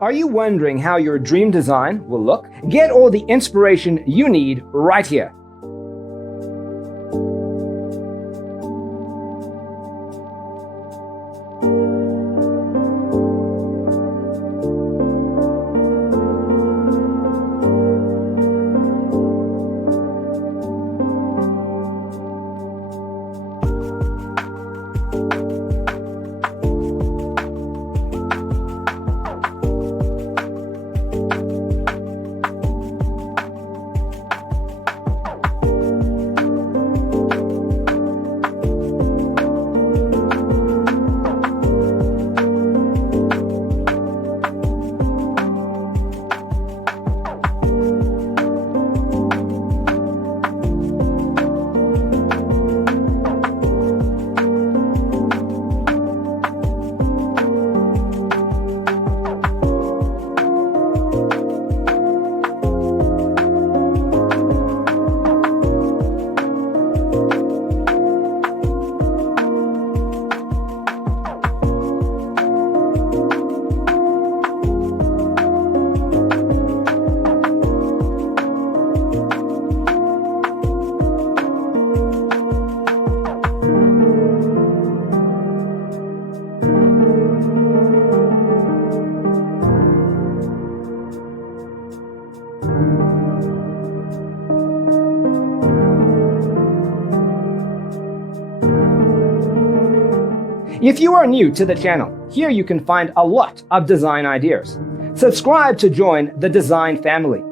Are you wondering how your dream design will look? Get all the inspiration you need right here. If you are new to the channel, here you can find a lot of design ideas. Subscribe to join the design family.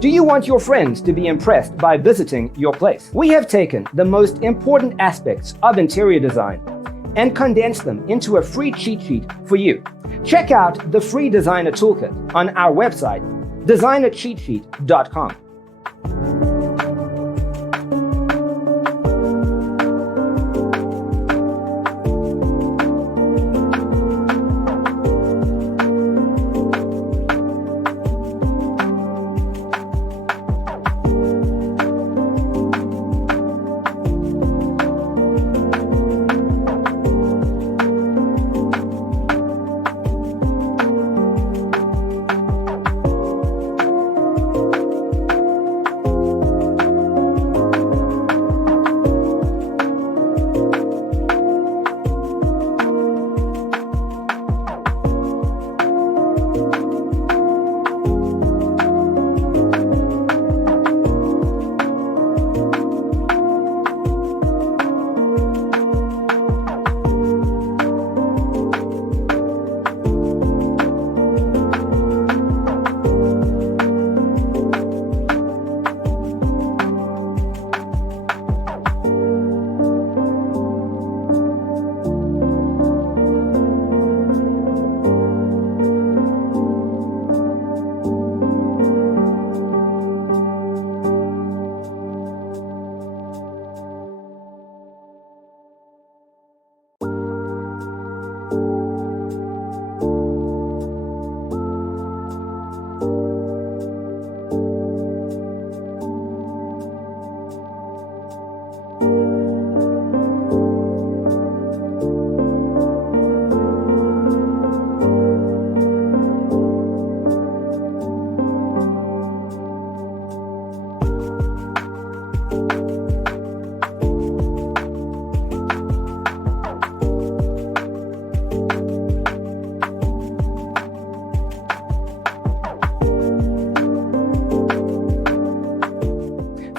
Do you want your friends to be impressed by visiting your place? We have taken the most important aspects of interior design and condensed them into a free cheat sheet for you. Check out the free designer toolkit on our website, designercheatsheet.com.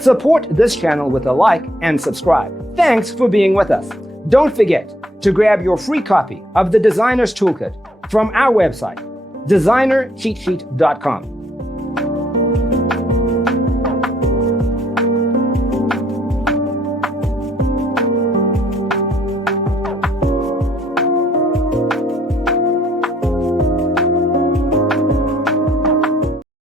Support this channel with a like and subscribe. Thanks for being with us. Don't forget to grab your free copy of the Designer's Toolkit from our website, designercheatsheet.com.